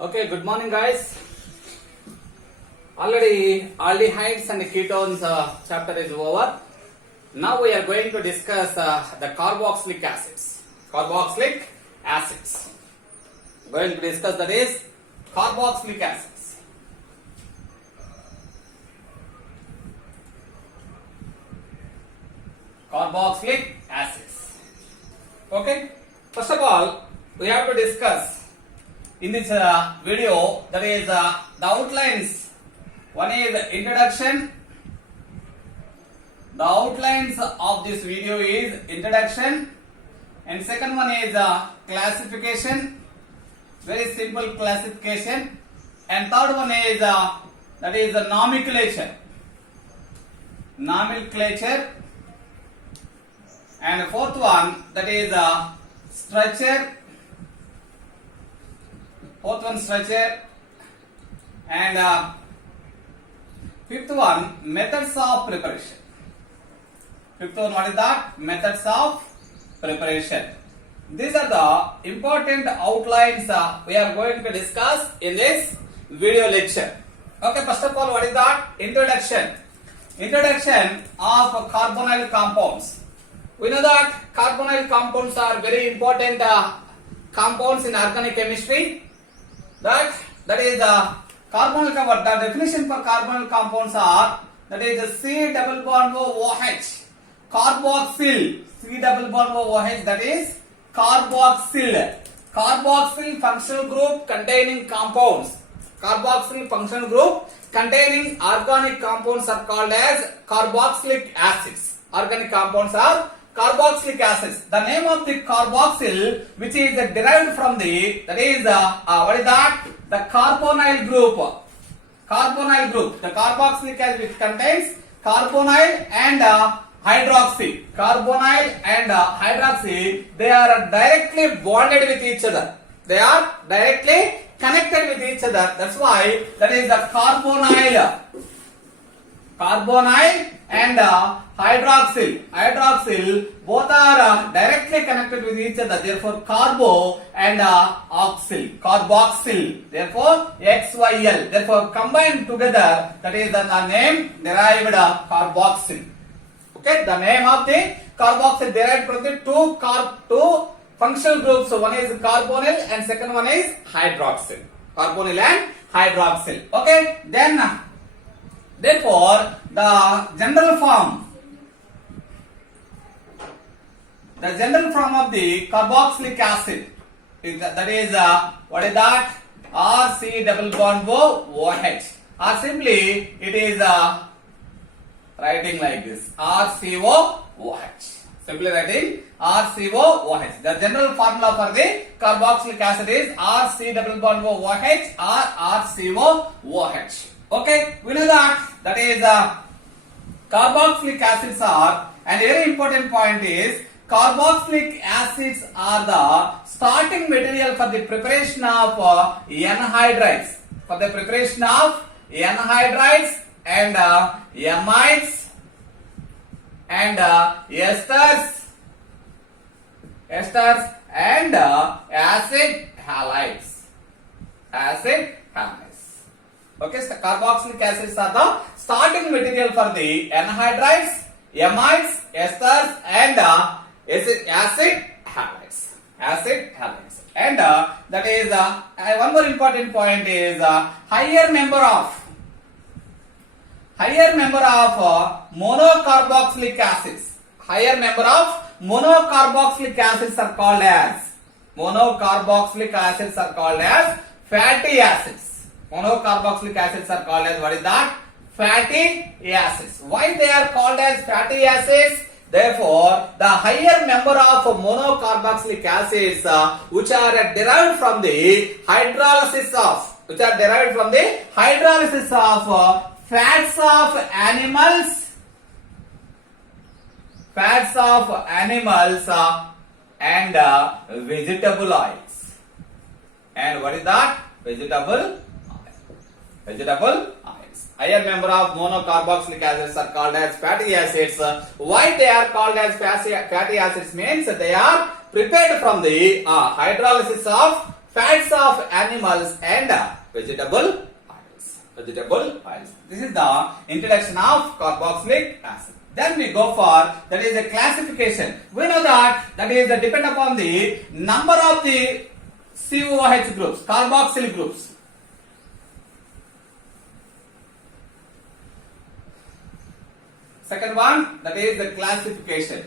Okay, good morning, guys. Already aldehydes and ketones chapter is over. Now we are going to discuss the carboxylic acids. Carboxylic acids. Going to discuss that is carboxylic acids. Carboxylic acids. Okay. First of all, we have to discuss in this video, that is the outlines. One is introduction. The outlines of this video is introduction, and second one is classification, very simple classification, and third one is that is the nomenclature, and fourth one that is structure. Fourth one structure, and fifth one methods of preparation. Fifth one, what is that? Methods of preparation. These are the important outlines we are going to discuss in this video lecture. Okay, first of all, what is that? Introduction. Introduction of carbonyl compounds. We know that carbonyl compounds are very important compounds in organic chemistry. That is the carbonyl compound. The definition for carbonyl compounds are that is the C double bond OH, carboxyl, C double bond OH, that is carboxyl. Carboxyl functional group containing compounds. Carboxyl functional group containing organic compounds are called as carboxylic acids. Organic compounds are carboxylic acids. The name of the carboxyl, which is derived from the, that is what is that? The carbonyl group. Carbonyl group. The carboxylic acid which contains carbonyl and hydroxy. Carbonyl and hydroxy, they are directly bonded with each other. They are directly connected with each other. That's why that is the carbonyl. Carbonyl and hydroxyl both are directly connected with each other. Therefore, carbo and carboxyl. Therefore, XYL. Therefore, combined together, that is the name derived carboxyl. Okay, the name of the carboxyl derived from the two functional groups. So one is carbonyl and second one is hydroxyl. Carbonyl and hydroxyl. Okay, then. Therefore, the general form of the carboxylic acid is that is what is that? RC double bond OH, or simply it is writing like this, RCOOH. Simply writing RCOOH. The general formula for the carboxylic acid is RC double bond OH or RCOOH. Okay, we know that is carboxylic acids are, and a very important point is carboxylic acids are the starting material for the preparation of anhydrides. For the preparation of anhydrides and amides and esters and acid halides. Okay, so carboxylic acids are the starting material for the anhydrides, amides, esters, and acid halides. And that is one more important point is higher member of monocarboxylic acids. Higher member of monocarboxylic acids are called as fatty acids. Monocarboxylic acids are called as, what is that? Fatty acids. Why they are called as fatty acids? Therefore, the higher number of monocarboxylic acids which are derived from the hydrolysis of fats of animals and vegetable oils. And what is that? Vegetable oils. Higher member of monocarboxylic acids are called as fatty acids. Why they are called as fatty acids means they are prepared from the hydrolysis of fats of animals and vegetable oils. Vegetable oils. This is the introduction of carboxylic acid. Then we go for, that is a classification. We know that is depend upon the number of the COOH groups, carboxyl groups. Second one, that is the classification.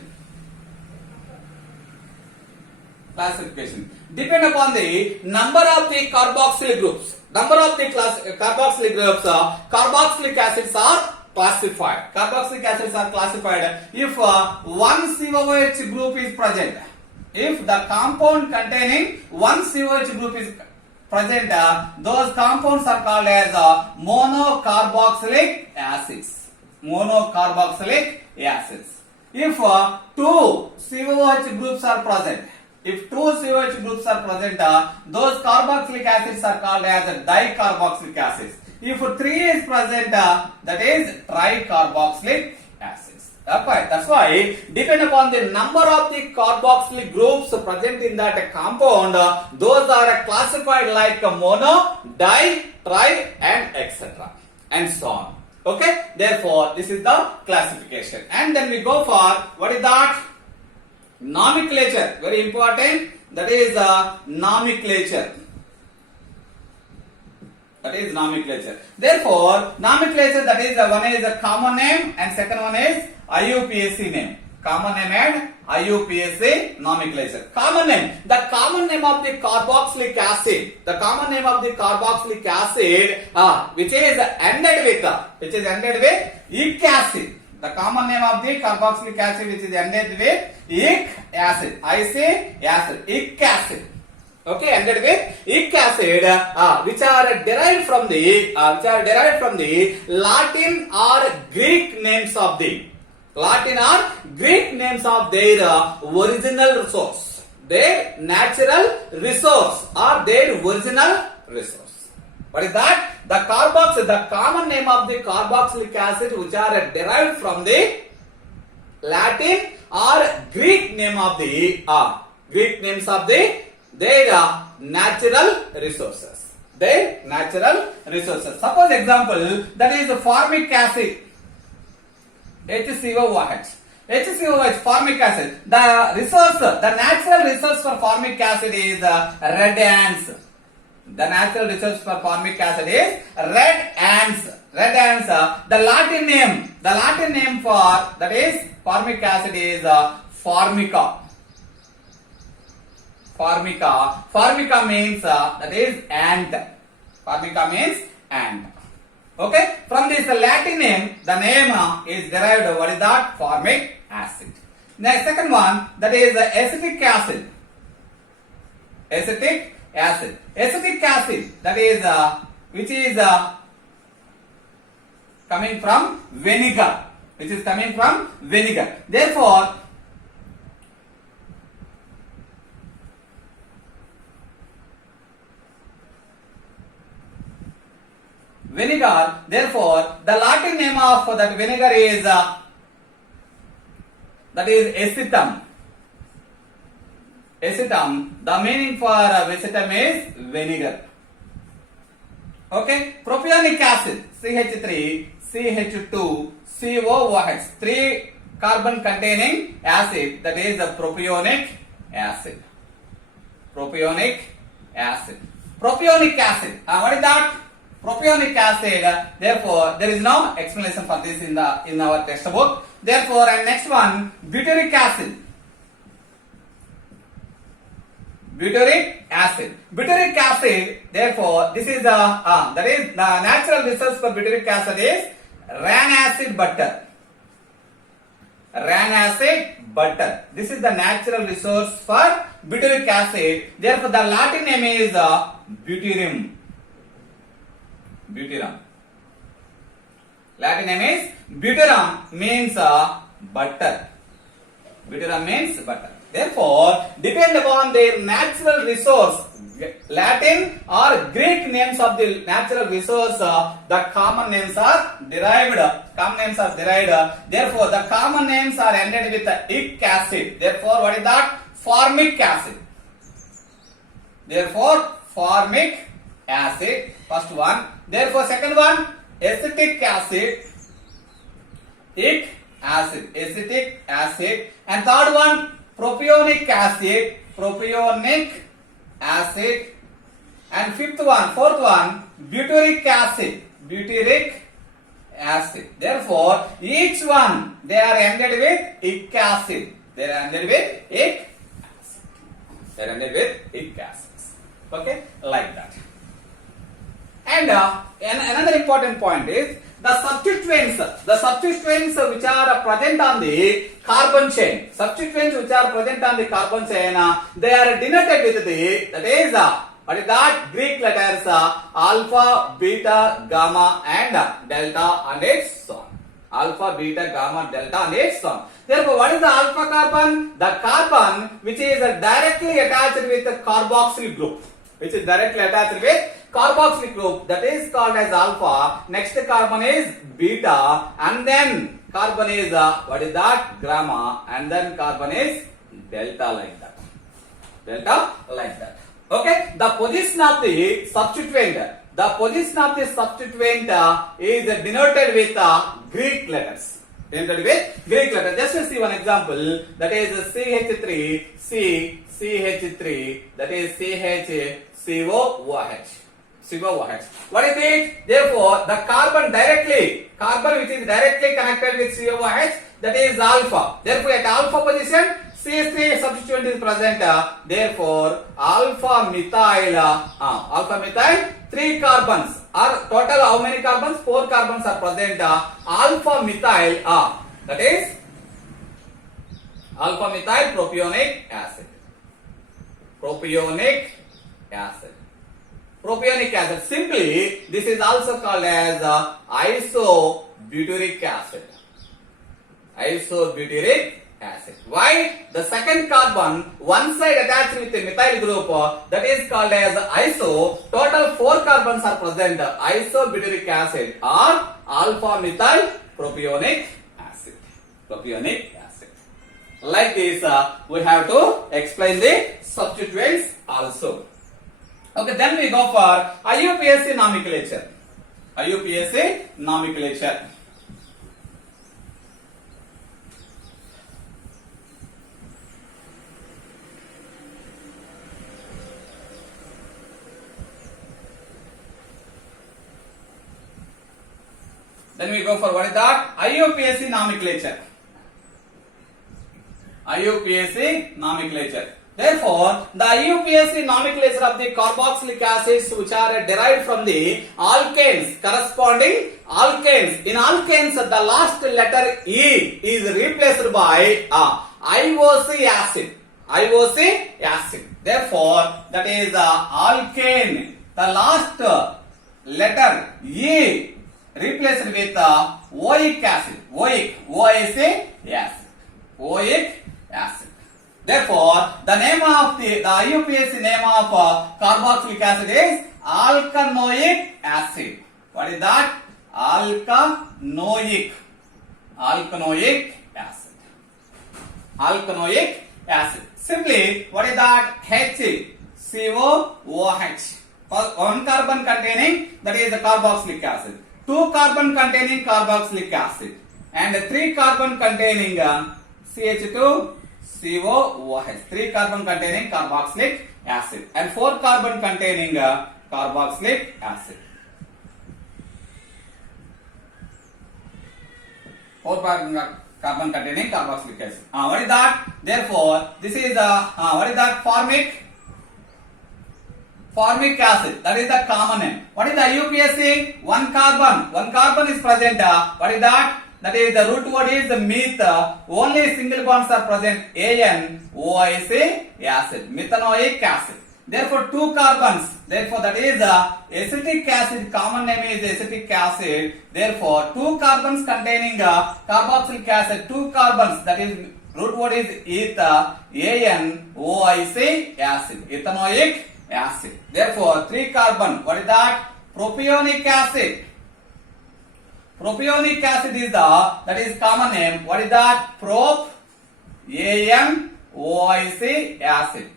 Classification. Depend upon the number of the carboxyl groups. Number of the carboxyl groups, carboxylic acids are classified. Carboxylic acids are classified if one COOH group is present. If the compound containing one COOH group is present, those compounds are called as monocarboxylic acids. Monocarboxylic acids. If two COOH groups are present, those carboxylic acids are called as dicarboxylic acids. If 3 is present, that is tricarboxylic acids. That's why depend upon the number of the carboxylic groups present in that compound, those are classified like mono, di, tri, and etc. and so on. Okay, therefore this is the classification. And then we go for, what is that? Nomenclature. Very important. That is nomenclature. That is nomenclature. Therefore, nomenclature, that is one is a common name and second one is IUPAC name. Common name and IUPAC nomenclature. Common name. The common name of the carboxylic acid. The common name of the carboxylic acid, which is ended with ic acid. The common name of the carboxylic acid which is ended with ic acid. IC acid. Ic acid. Okay, ended with ic acid, which are derived from the Latin or Greek names of their original resource, their natural resource or their original resource. What is that? The common name of the carboxylic acid which are derived from the Latin or Greek name of the their natural resources. Suppose example, that is formic acid, HCOOH. Formic acid. The natural resource for formic acid is red ants. The natural resource for formic acid is red ants. The Latin name for that is formic acid is formica. Formica means that is ant. Formica means ant. Okay. From this Latin name, the name is derived. What is that? Formic acid. Next, second one, that is acetic acid. Acetic acid. That is which is coming from vinegar. Therefore, the Latin name of that vinegar is that is acetum. The meaning for acetum is vinegar. Okay. Propionic acid, CH3, CH2, COOH, 3 carbon containing acid, that is a propionic acid. What is that? Propionic acid. Therefore, there is no explanation for this in our textbook. Therefore, and next one, butyric acid. Therefore, this is that is the natural resource for butyric acid is ran acid butter. This is the natural resource for butyric acid. Therefore, the Latin name is butyrum. Latin name is butyrum, means butter. Therefore, depend upon their natural resource, Latin or Greek names of the natural resource, the common names are derived. Therefore, the common names are ended with ic acid. Therefore, what is that? Formic acid. formic acid. First one. Therefore, second one, acetic acid. Acetic acid. And third one, propionic acid. Propionic acid. And fourth one, butyric acid. Butyric acid. Therefore, each one they are ended with ic acid. They are ended with ic acid. They are ended with ic acids. Okay, like that. And another important point is the substituents which are present on the carbon chain. Substituents which are present on the carbon chain, they are denoted with the, that is, what is that? Greek letters alpha, beta, gamma and delta and its on. Alpha, beta, gamma, delta and its on. Therefore, what is the alpha carbon? The carbon which is directly attached with the carboxyl group. That is called as alpha. Next carbon is beta, and then carbon is what is that? Gamma, and then carbon is delta, like that. Okay, the position of the substituent. Is denoted with Greek letters. Just to see one example, that is CH3, CH3, that is CHCOOH. What is it? Therefore, the carbon which is directly connected with COOH, that is alpha. Therefore, at alpha position, CH3 substituent is present. Therefore, alpha methyl, 3 carbons are total. How many carbons? 4 carbons are present. Alpha methyl, that is alpha methyl propionic acid. Propionic acid. Simply, this is also called as isobutyric acid. Why? The second carbon, one side attached with the methyl group, that is called as iso. Total 4 carbons are present. Isobutyric acid or alpha methyl propionic acid. Like this, we have to explain the substituents also. Okay, then we go for IUPAC nomenclature. Then we go for what is that? IUPAC nomenclature. Therefore, the IUPAC nomenclature of the carboxylic acids which are derived from the alkanes, corresponding alkanes. In alkanes, the last letter E is replaced by IOC acid. Therefore, that is alkane. The last letter E replaced with oic acid. Oic acid. Therefore, the name of the IUPAC name of carboxylic acid is alkanoic acid. What is that? Alkanoic acid. Simply, what is that? HCOOH. One carbon containing, that is the carboxylic acid. 2 carbon containing carboxylic acid. And 3 carbon containing CH2COOH. 3 carbon containing carboxylic acid. And 4 carbon containing carboxylic acid. 4 carbon containing carboxylic acid. What is that? Therefore, this is what is that? Formic acid. That is the common name. What is the IUPAC? 1 carbon. 1 carbon is present. What is that? That is the root word is the meth. Only single bonds are present. ANOIC acid. Methanoic acid. Therefore, 2 carbons. Therefore, that is acetic acid. Common name is acetic acid. Therefore, 2 carbons containing carboxylic acid. 2 carbons. That is root word is ANOIC acid. Ethanoic acid. Therefore, 3 carbon. What is that? Propionic acid. Propionic acid is that is common name. What is that? ANOIC acid.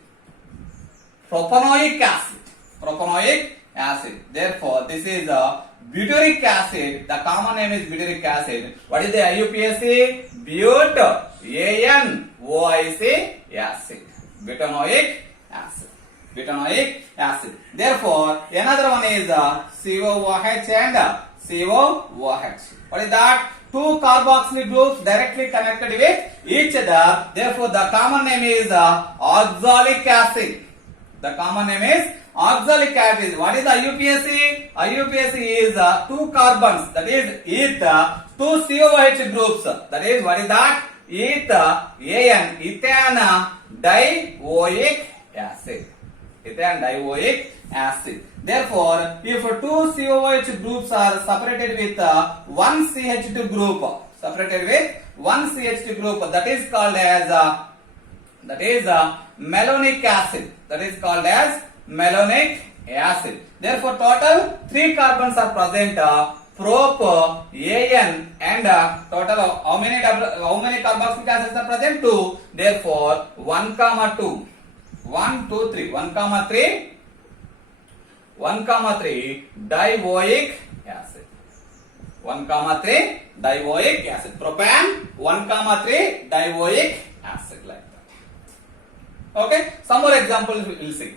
Propanoic acid. Propanoic acid. Therefore, this is a butyric acid. The common name is butyric acid. What is the IUPAC? Butanoic acid. Butanoic acid. Butanoic acid. Therefore, another one is COOH and COOH. What is that? Two carboxyl groups directly connected with each other. Therefore, the common name is oxalic acid. The common name is oxalic acid. What is the IUPAC? IUPAC is two carbons, that is two COOH groups. That is, what is that? Ethane dioic acid. Ethane dioic acid. Therefore, if two COOH groups are separated with one CH2 group, that is called as malonic acid. That is called as malonic acid. Therefore, total 3 carbons are present. Prop, AN, and total how many carboxylic acids are present? 2. Therefore, 1, 2. 1, 2, 3. 1, 3. 1, 3 dioic acid. 1, 3 dioic acid. Propan 1, 3 dioic acid, like that. Okay. Some more examples we'll see.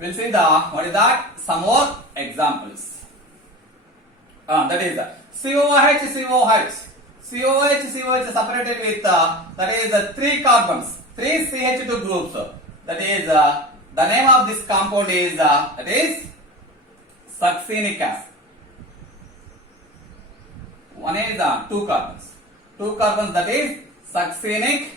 We'll see what is that? Some more examples. That is COOH separated with that is 3 carbons, 3 CH2 groups. That is the name of this compound is that is succinic acid. One is 2 carbons. 2 carbons, that is succinic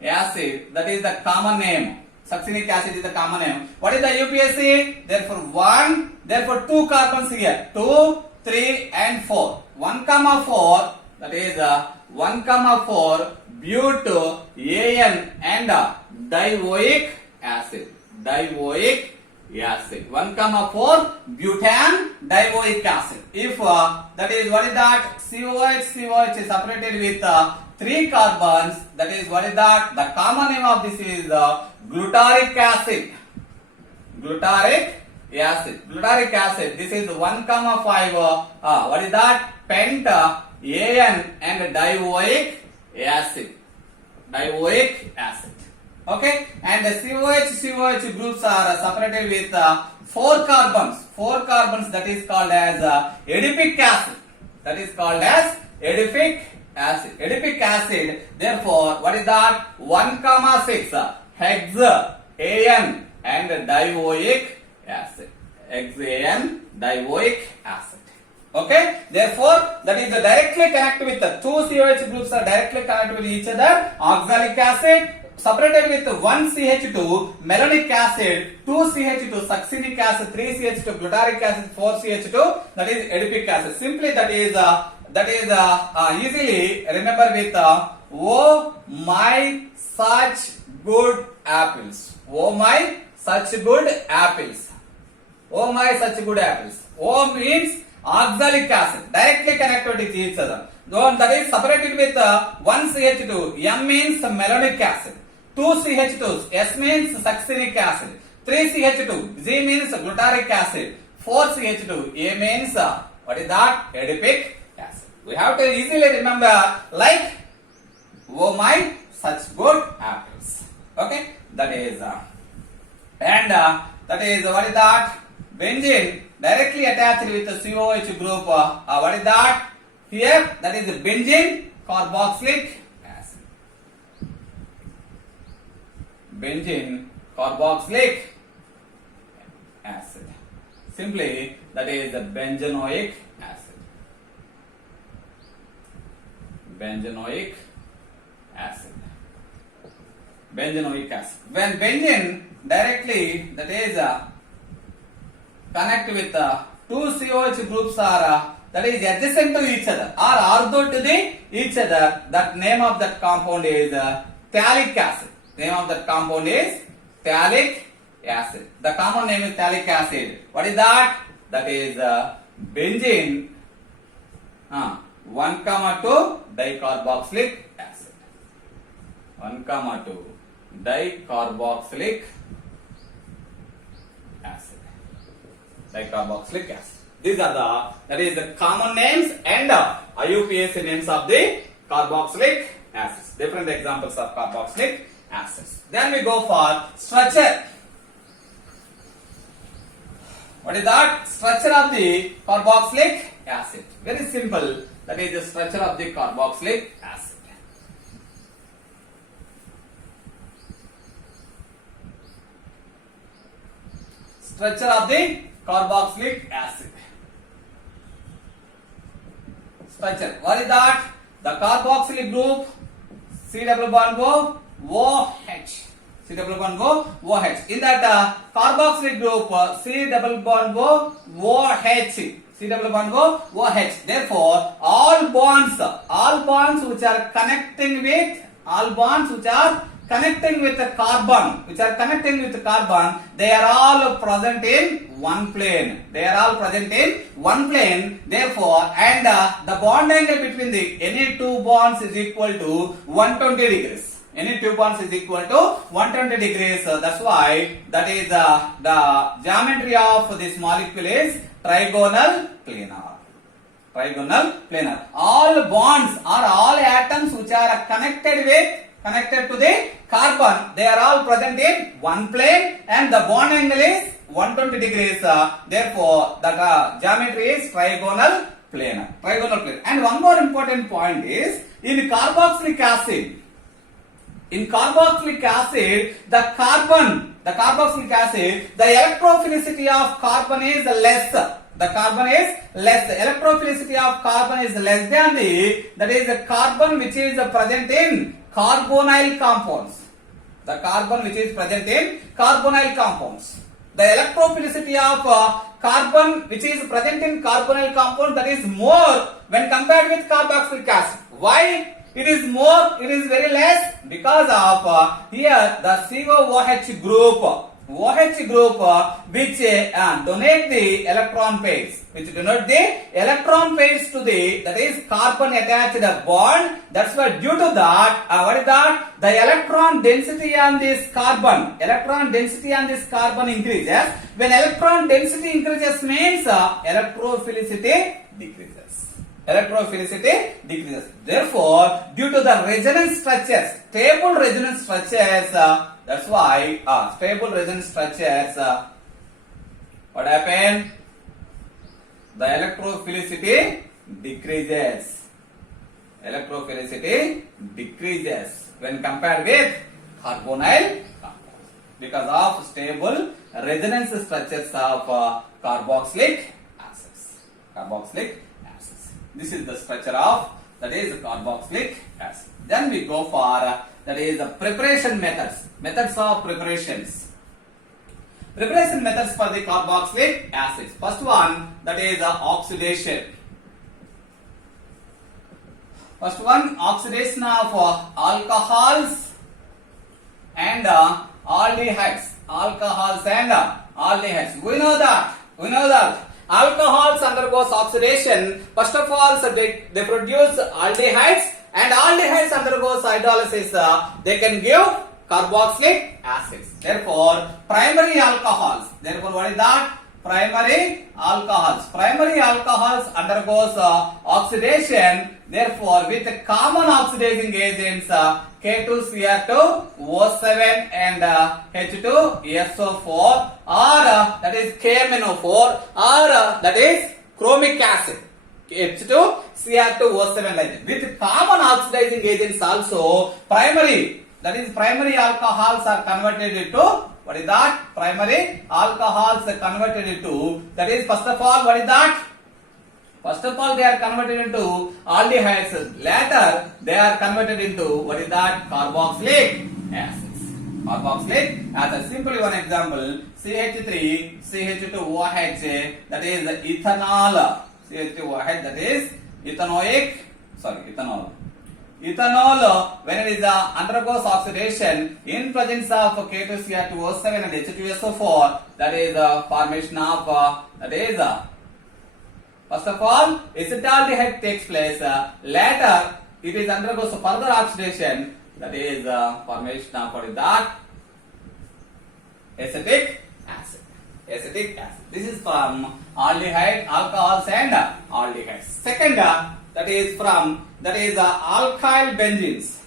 acid. That is the common name. Succinic acid is the common name. What is the IUPAC? Therefore 2 carbons here. 2, 3 and 4. 1, 4. That is 1, 4 butane and dioic acid. Dioic acid. 1, 4 butane dioic acid. If that is, what is that? COH is separated with 3 carbons. That is, what is that? The common name of this is glutaric acid. Glutaric acid. This is 1, 5. What is that? Penta, AN and dioic acid. Dioic acid. Okay. And the COH groups are separated with 4 carbons. 4 carbons, that is called as adipic acid. That is called as adipic acid. Adipic acid. Therefore, what is that? 1, 6 hexane and dioic acid. Hexane dioic acid. Okay. Therefore, that is directly connected with the 2 COH groups are directly connected with each other. Oxalic acid separated with 1 CH2 malonic acid, 2 CH2 succinic acid, 3 CH2 glutaric acid, 4 CH2 that is adipic acid. Simply that is easily remember with oh my such good apples. Oh my such good apples. Oh my such good apples. O means oxalic acid directly connected with each other. That is separated with 1 CH2. M means malonic acid. 2 CH2s. S means succinic acid. 3 CH2. Z means glutaric acid. 4 CH2. A means what is that? Adipic acid. We have to easily remember like oh my such good apples. Okay. That is and that is what is that? Benzene directly attached with the COH group. What is that? Here that is benzene carboxylic acid. Benzene carboxylic acid. Simply that is the benzenoic acid. Benzenoic acid. Benzenoic acid. When benzene directly that is connect with 2 COH groups are that is adjacent to each other or ortho to each other, that name of that compound is phthalic acid. Name of that compound is phthalic acid. The common name is phthalic acid. What is that? That is benzene 1, 2 dicarboxylic acid. 1, 2 dicarboxylic like carboxylic acid. These are the common names and IUPAC names of the carboxylic acids. Different examples of carboxylic acids. Then we go for structure. What is that? Structure of the carboxylic acid. Very simple. That is the structure of the carboxylic acid. Structure of the carboxylic acid. Structure. What is that? The carboxylic group C double bond OH. C double bond OH. In that carboxylic group C double bond OH. C double bond OH. Therefore, all bonds which are connecting with the carbon, they are all present in one plane. Therefore, and the bond angle between any two bonds is equal to 120 degrees. Any two bonds is equal to 120 degrees. That's why that is the geometry of this molecule is trigonal planar. All bonds or all atoms which are connected to the carbon, they are all present in one plane and the bond angle is 120 degrees. Therefore, the geometry is trigonal planar. And one more important point is in carboxylic acid, the electrophilicity of carbon is less. The electrophilicity of carbon is less than the carbon which is present in carbonyl compounds. The electrophilicity of carbon which is present in carbonyl compounds, that is more when compared with carboxylic acid. Why it is more? It is very less because of here the COOH group, which donate the electron pairs, to the that is carbon attached bond. That's why due to that, what is that? The electron density on this carbon increases. When electron density increases means electrophilicity decreases. Therefore, due to the resonance structures, stable resonance structures, that's why stable resonance structures, what happened? The electrophilicity decreases. When compared with carbonyl compounds because of stable resonance structures of carboxylic acids. This is the structure of that is carboxylic acid. Then we go for that is the preparation methods of preparations. Preparation methods for the carboxylic acids. First one, that is oxidation. First one, oxidation of alcohols and aldehydes. We know that alcohols undergoes oxidation. First of all, so they produce aldehydes, and aldehydes undergoes hydrolysis. They can give carboxylic acids. Therefore, primary alcohols. Therefore, what is that? Primary alcohols undergoes oxidation. Therefore, with common oxidizing agents K2Cr2O7 and H2SO4 or that is KMNO4 or that is chromic acid H2Cr2O7 like that. With common oxidizing agents also primary alcohols are converted into what is that? Primary alcohols are converted into that is first of all what is that? First of all, they are converted into aldehydes. Later, they are converted into what is that? Carboxylic acids. Simply one example: CH3, CH2OH. That is ethanol. CH2OH. That is ethanol. Ethanol, when it is undergoes oxidation in presence of K2Cr2O7 and H2SO4, that is the formation of first of all, acetaldehyde takes place. Later, it is undergoes further oxidation. That is formation of what is that? Acetic acid. acetic acid. This is from aldehyde, alcohols and aldehydes. Second, that is alkyl benzenes.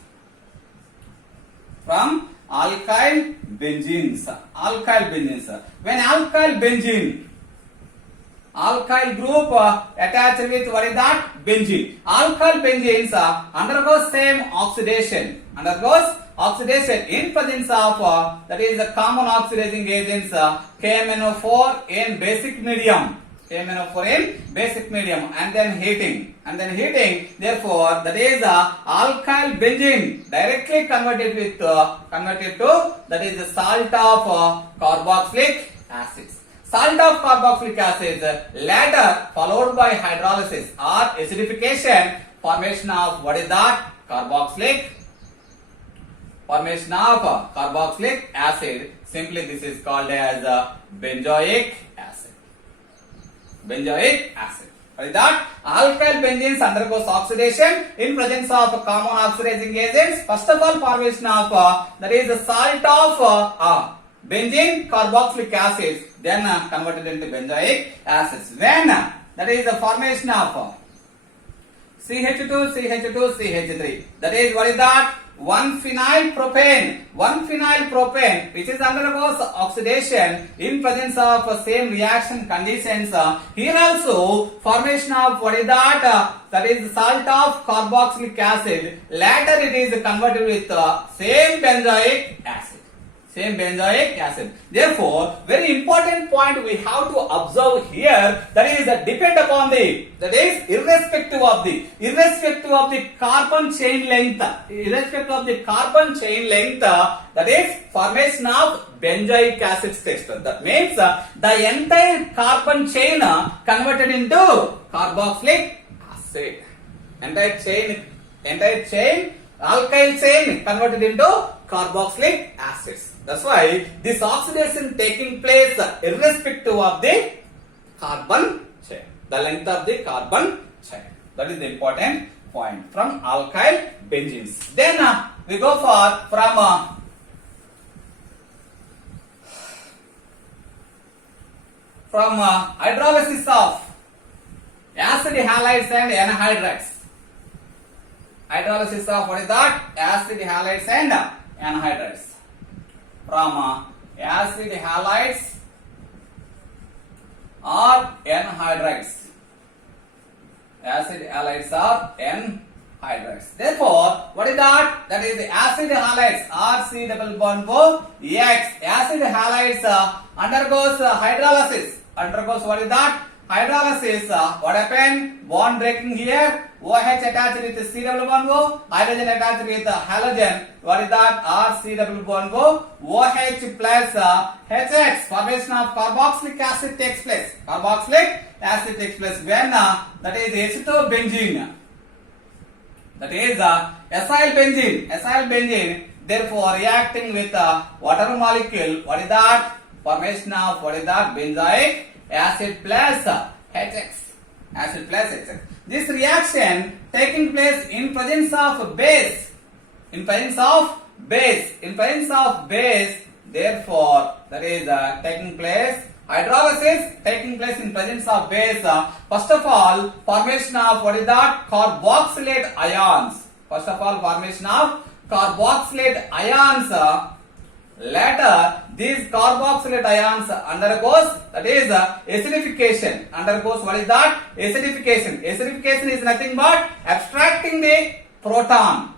From alkyl benzenes. Alkyl benzenes. When alkyl group attached with what is that? Benzene. Alkyl benzenes undergoes same oxidation. In presence of that is the common oxidizing agents KMNO4 in basic medium. And then heating. Therefore, that is alkyl benzene directly converted to that is the salt of carboxylic acids. Salt of carboxylic acids later followed by hydrolysis or acidification, formation of what is that? Formation of carboxylic acid. Simply this is called as benzoic acid. What is that? Alkyl benzenes undergoes oxidation in presence of common oxidizing agents. First of all, formation of that is the salt of benzene carboxylic acids, then converted into benzoic acids. When that is the formation of CH2, CH3. That is what is that? 1-phenyl propane, which is undergoes oxidation in presence of same reaction conditions. Here also formation of what is that? That is salt of carboxylic acid. Later it is converted with same benzoic acid. Therefore, very important point we have to observe here, that is depend upon that is irrespective of the carbon chain length, that is formation of benzoic acid texture. That means the entire carbon chain converted into carboxylic acid. Entire chain, alkyl chain converted into carboxylic acids. That's why this oxidation taking place irrespective of the carbon chain, the length of the carbon chain. That is the important point from alkyl benzenes. Then we go for from hydrolysis of acid halides and anhydrides. Hydrolysis of what is that? Acid halides and anhydrides. From acid halides or anhydrides. Therefore, what is that? That is the acid halides, RC double bond O X. Acid halides undergoes hydrolysis. What is that? Hydrolysis. What happened? Bond breaking here. OH attached with C double bond O. Hydrogen attached with halogen. What is that? RC double bond O. OH plus HX. Formation of carboxylic acid takes place. When that is acetobenzene. That is acyl benzene. Therefore, reacting with water molecule. What is that? Formation of what is that? Benzoic acid plus HX. This reaction taking place in presence of base. Therefore, that is taking place. Hydrolysis taking place in presence of base. First of all, formation of what is that? Carboxylate ions. Later, these carboxylate ions undergoes, that is acidification. What is that? Acidification is nothing but abstracting the proton.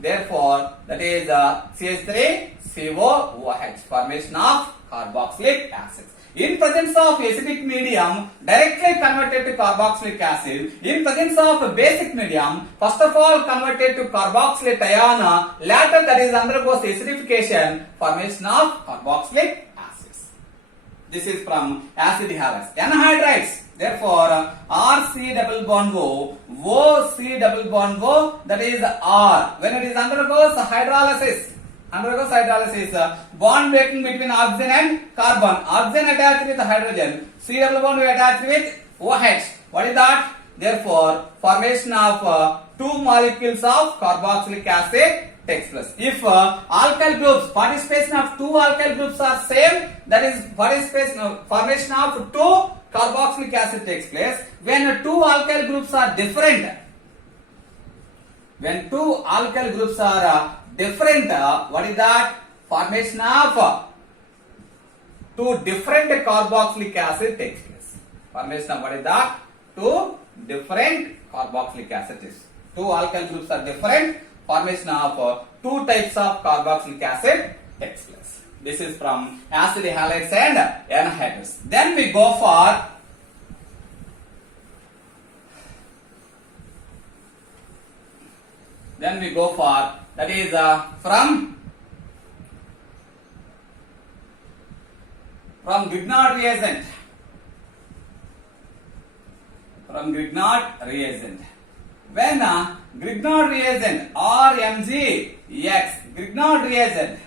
Therefore, that is CH3COOH, formation of carboxylic acids. In presence of acidic medium, directly converted to carboxylic acid. In presence of basic medium, first of all converted to carboxylate ion. Later, that is undergoes acidification, formation of carboxylic acids. This is from acid halides. Anhydrides. Therefore, RC double bond O, OC double bond O, that is R. When it is undergoes hydrolysis, bond breaking between oxygen and carbon. Oxygen attached with hydrogen, C double bond attached with OH. What is that? Therefore, formation of two molecules of carboxylic acid takes place. If alkyl groups, participation of two alkyl groups are same, that is formation of two carboxylic acid takes place. When two alkyl groups are different, when two alkyl groups are different, what is that? Formation of two different carboxylic acid takes place. Formation of what is that? Two different carboxylic acids. Two alkyl groups are different. Formation of two types of carboxylic acid takes place. This is from acid halides and anhydrous. Then we go for that is from Grignard reagent. From Grignard reagent. When Grignard reagent or MgX, Grignard reagent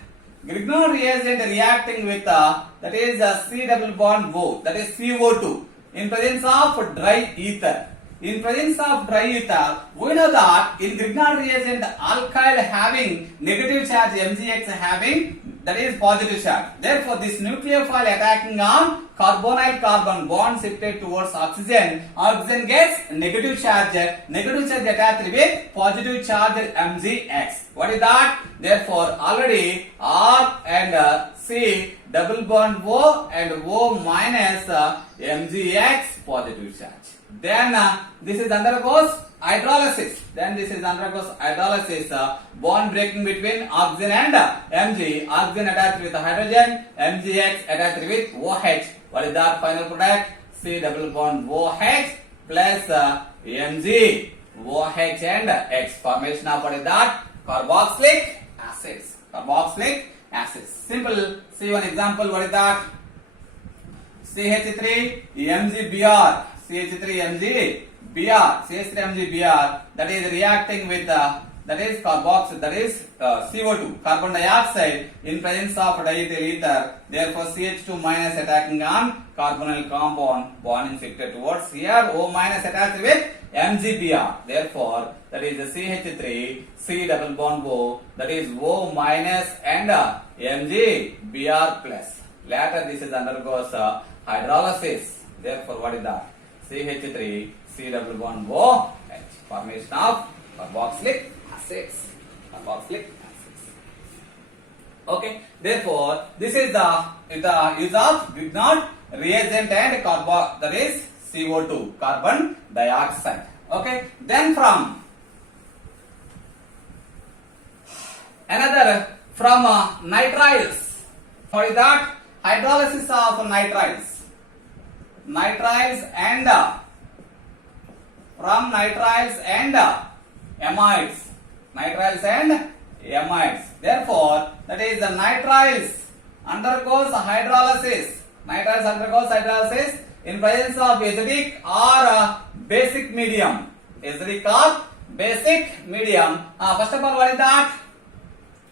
reacting with that is C double bond O, that is CO2 in presence of dry ether. In presence of dry ether, we know that in Grignard reagent, alkyl having negative charge, MgX having that is positive charge. Therefore, this nucleophile attacking on carbonyl carbon bond shifted towards oxygen. Oxygen gets negative charge attached with positive charge MgX. What is that? Therefore, already R and C double bond O and O minus MgX positive charge. Then this is undergoes hydrolysis. Bond breaking between oxygen and Mg. Oxygen attached with hydrogen, MgX attached with OH. What is that final product? C double bond OH plus Mg, OH and X. Formation of what is that? Carboxylic acids. Simple. See one example. What is that? CH3 MgBr. CH3MgBr, that is reacting with that is carboxyl, that is CO2, carbon dioxide in presence of diethyl ether. Therefore, CH2 minus attacking on carbonyl compound, bonding shifted towards here. O minus attached with MgBr. Therefore, that is the CH3 C double bond O, that is O minus and MgBr plus. Later, this is undergoes hydrolysis. Therefore, what is that? CH3 C double bond OH, formation of carboxylic acids. Okay. Therefore, this is the use of Grignard reagent and that is CO2, carbon dioxide. Okay. Then from nitriles. For that, hydrolysis of nitriles and from nitriles and amides. Therefore, that is the nitriles undergoes hydrolysis. In presence of acidic or basic medium. First of all, what is that?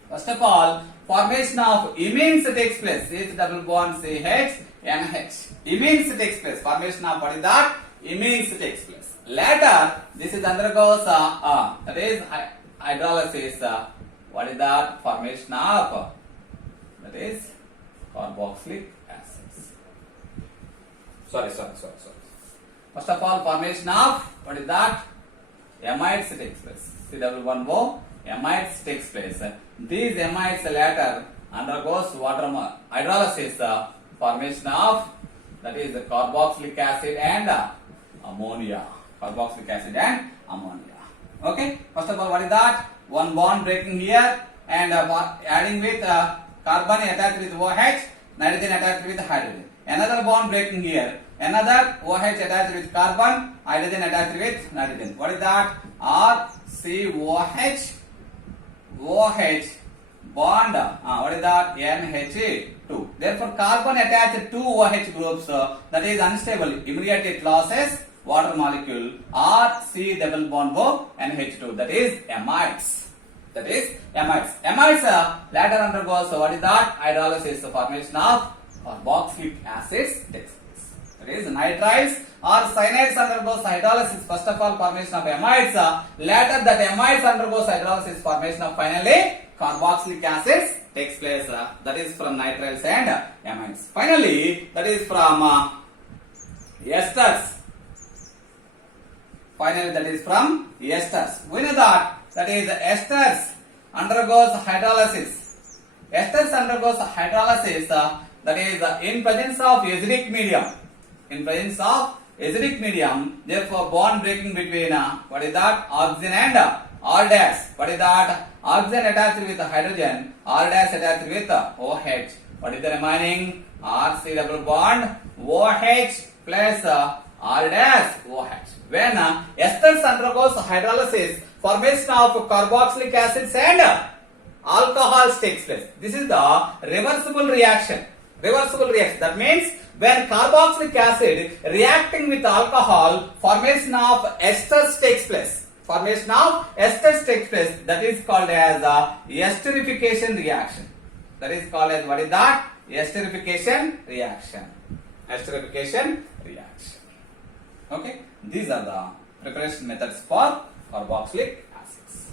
First of all, formation of imines takes place. CH double bond CH NH. Imines takes place. Formation of what is that? Imines takes place. Later, this is undergoes that is hydrolysis. What is that? Formation of that is carboxylic acids. Sorry. First of all, formation of what is that? Amides takes place. C double bond O. Amides takes place. These amides later undergoes hydrolysis. Formation of that is the carboxylic acid and ammonia. Okay. First of all, what is that? One bond breaking here and adding with carbon attached with OH, nitrogen attached with hydrogen. Another bond breaking here. Another OH attached with carbon, hydrogen attached with nitrogen. What is that? RCOH bond. What is that? NH2. Therefore, carbon attached to OH groups that is unstable. Immediately it loses water molecule RC double bond O NH2. That is amides. Amides later undergoes what is that? Hydrolysis, formation of carboxylic acids takes place. That is nitriles or cyanides undergoes hydrolysis. First of all, formation of amides. Later, that amides undergoes hydrolysis, formation of finally carboxylic acids takes place. That is from nitriles and amides. Finally, that is from esters. Finally, that is from esters. We know that is esters undergoes hydrolysis. Esters undergoes hydrolysis. That is in presence of acidic medium. In presence of acidic medium, therefore bond breaking between what is that? Oxygen and R dash. What is that? Oxygen attached with hydrogen, R dash attached with OH. What is the remaining? RC double bond OH plus R dash OH. When esters undergoes hydrolysis, formation of carboxylic acids and alcohols takes place. This is the reversible reaction. Reversible reaction. That means when carboxylic acid reacting with alcohol, formation of esters takes place. Formation of esters takes place. That is called as esterification reaction. That is called as what is that? Esterification reaction. Esterification reaction. Okay. These are the preparation methods for carboxylic acids.